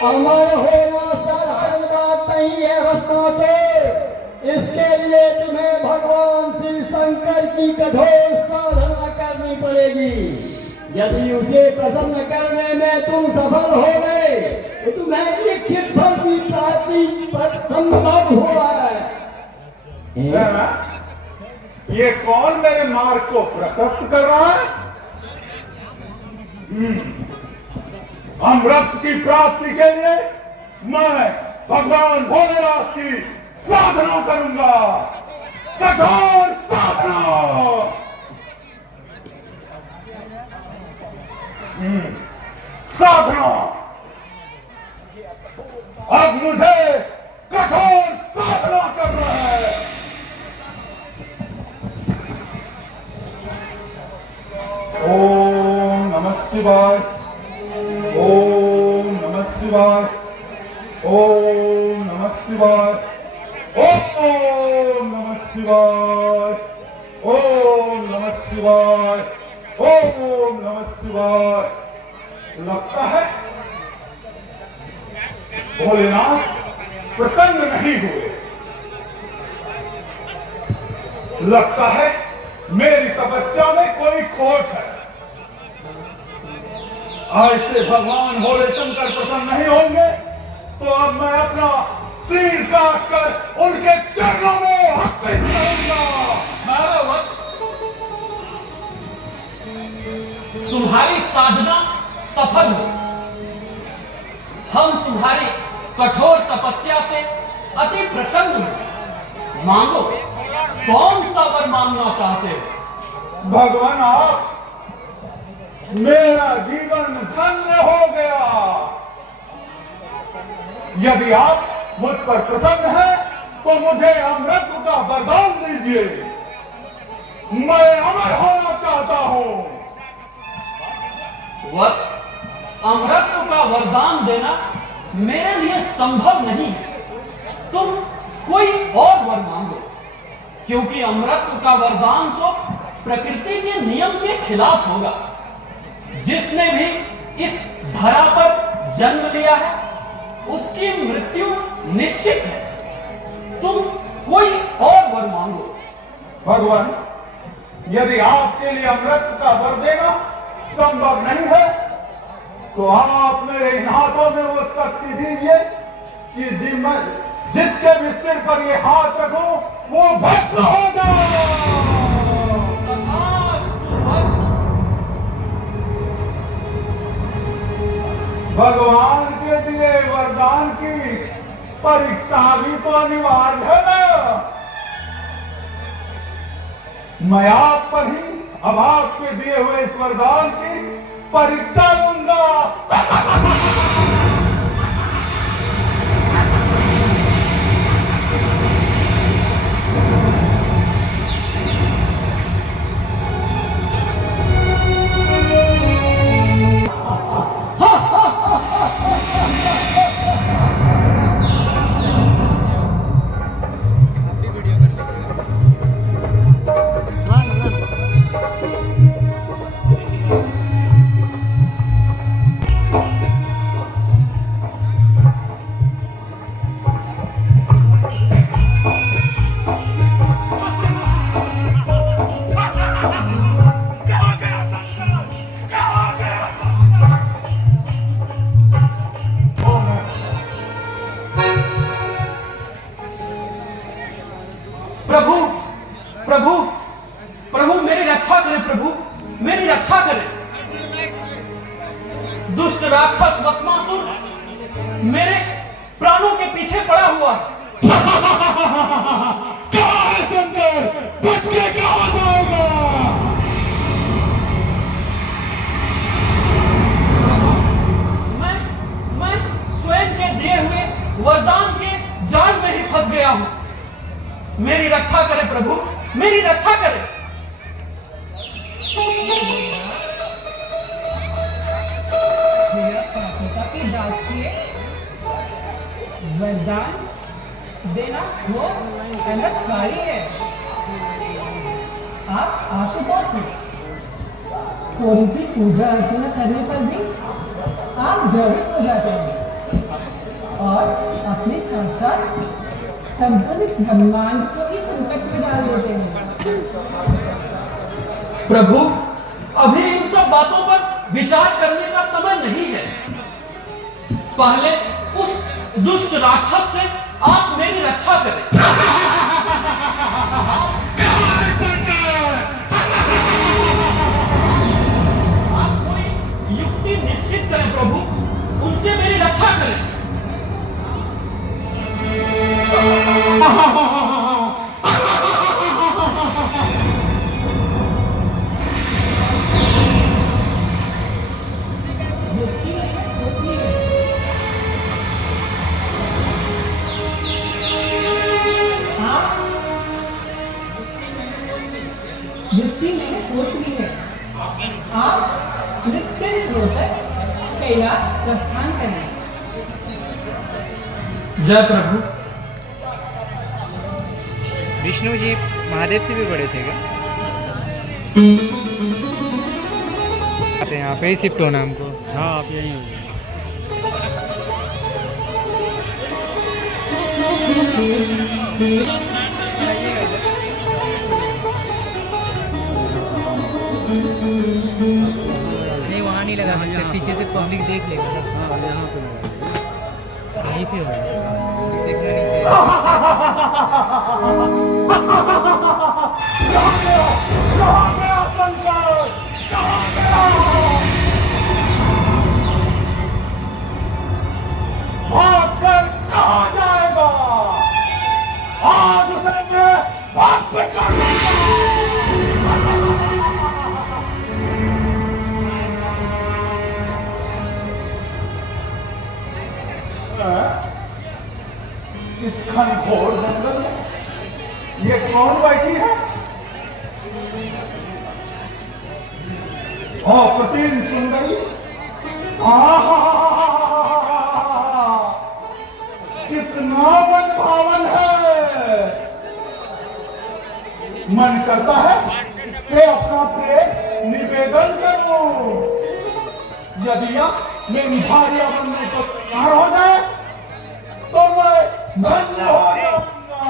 अमर होना साधारण बात नहीं है भस्मासुर। इसके लिए तुम्हें भगवान श्री शंकर की कठोर साधना करनी पड़ेगी। यदि उसे प्रसन्न करने में तुम सफल हो गए तो तुम्हें लिखित फल की प्राप्ति संभव हुआ है। ये कौन मेरे मार्ग को प्रशस्त कर रहा है? अमृत की प्राप्ति के लिए मैं भगवान भोलेनाथ की साधना करूंगा, कठोर साधना। साधना अब मुझे कठोर साधना करना है। ओम नमः शिवाय, ओम नमः शिवाय, ओम नमः शिवाय, ओम नमः शिवाय, ओम नमः शिवाय, ओम नमः शिवाय। लगता है भोलेनाथ प्रसन्न नहीं हुए। लगता है मेरी तपस्या में कोई खोट है। ऐसे भगवान भोले शंकर प्रसन्न नहीं होंगे तो अब मैं अपना सिर काट कर उनके चरणों में अर्पित करूंगा। तुम्हारी साधना सफल हो। हम तुम्हारी कठोर तपस्या से अति प्रसन्न हैं। मांगो, कौन सा वर मांगना चाहते हो? भगवान आप, मेरा जीवन धन्य हो गया। यदि आप मुझ पर प्रसन्न हैं तो मुझे अमृत का वरदान दीजिए। मैं अमर होना चाहता हूं। वत्स, अमृत का वरदान देना मेरे लिए संभव नहीं। तुम कोई और वर मांगो, क्योंकि अमृत का वरदान तो प्रकृति के नियम के खिलाफ होगा। जिसने भी इस धरा पर जन्म लिया है उसकी मृत्यु निश्चित है। तुम कोई और वर मांगो। भगवान, यदि आपके लिए अमृत का वर देना संभव नहीं है तो आप मेरे इन हाथों में वो शक्ति दीजिए कि जिसके भी सिर पर ये हाथ रखो वो भस्म हो जाए। भगवान के दिए वरदान की परीक्षा भी तो अनिवार्य है ना। मैं आप पर ही अब आपके दिए हुए इस वरदान की परीक्षा लूंगा। पड़ा हुआ है। कहाँ है शंकर? बच के कहाँ जाएगा? मैं स्वयं के दिए हुए वरदान के जाल में ही फंस गया हूं। मेरी रक्षा करे प्रभु, मेरी रक्षा करे। वरदान देना वो चमत्कारी है। आप आशुतोष हैं। थोड़ी सी पूजा अर्चना करने पर भी आप द्रवित हो जाते हैं और अपने साथ साथ संपूर्ण ब्रह्मांड को भी संकट में डाल देते हैं। प्रभु, अभी इन सब बातों पर विचार करने का समय नहीं है। पहले उस दुष्ट राक्षस से आप मेरी रक्षा करें। आप कोई युक्ति निश्चित करें प्रभु, उनसे मेरी रक्षा करें। युक्ति मैंने सोच ली है। आप निश्चिंत होकर कैलाश प्रस्थान करें। जय प्रभु। विष्णु जी महादेव से भी बड़े थे क्या? तो यहाँ पे ही शिफ्ट होना हमको। हाँ आप यहीं हो। नहीं वहाँ नहीं लगा सकते, पीछे से पब्लिक देख लेगा ना। हाँ यहाँ पे लगा। यहीं से होगा, देखना नहीं चाहिए। कहाँ गया शंकर? कहाँ गया? भागकर कहाँ जाएगा? आज उसे मैं भाग पे कर इस घनघोर जंगल में ये कौन बैठी है? अप्रतिम सुंदरी, कितना मन भावन है। मन करता है कि अपना प्रेम निवेदन करूं। यदि यह मेरी भार्या बनने को तैयार हो जाए तो मैं धन्य हो जाऊंगा।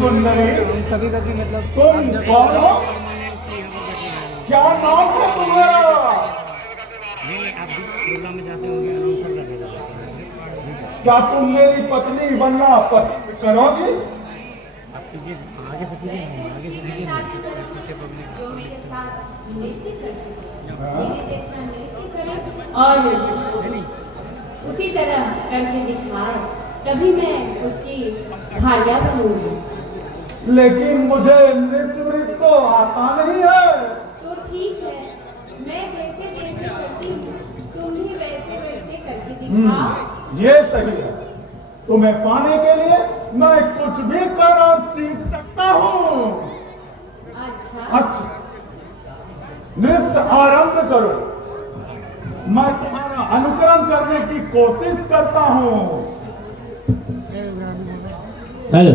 सुंदरी, कभी कभी मतलब तुम कौन हो? क्या नाम है तुम्हारा? क्या तुम मेरी पत्नी बनना पसंद करोगी? आगे से कीजिए ना, पीछे पब्लिक। और उसी तरह करके दिखाए, तभी मैं उसकी भार्या बनूंगी। लेकिन मुझे नृत्य वृत्य तो आता नहीं है। तो ठीक है, मैं जैसे जैसे करती हूँ तुम ही वैसे वैसे करके दिखाओ। ये सही है। तुम्हें पाने के लिए मैं कुछ भी कर और सीख सकता हूँ। अच्छा, नृत्य आरंभ करो। मैं तुम्हारा अनुकरण करने की कोशिश करता हूँ। हेलो।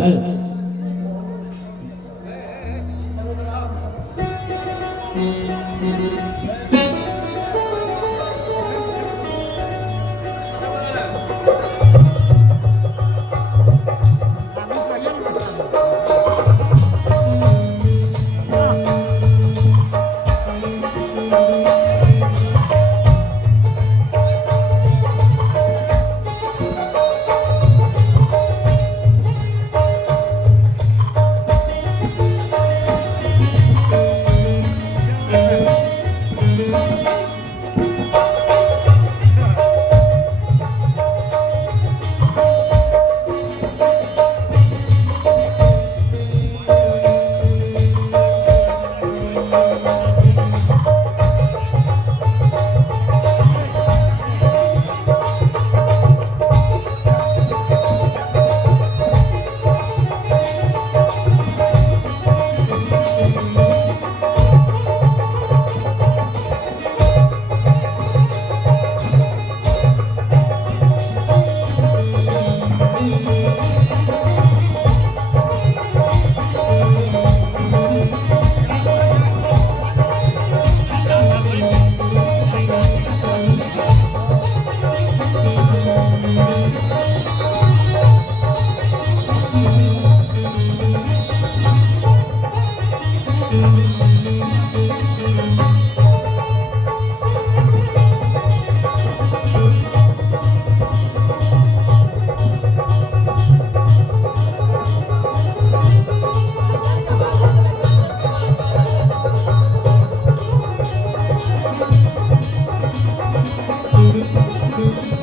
जय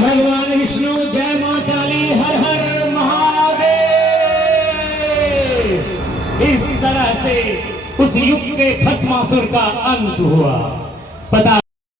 भगवान विष्णु, जय मां काली, हर हर महादेव। इस तरह से उस युग के भस्मासुर का अंत हुआ। पता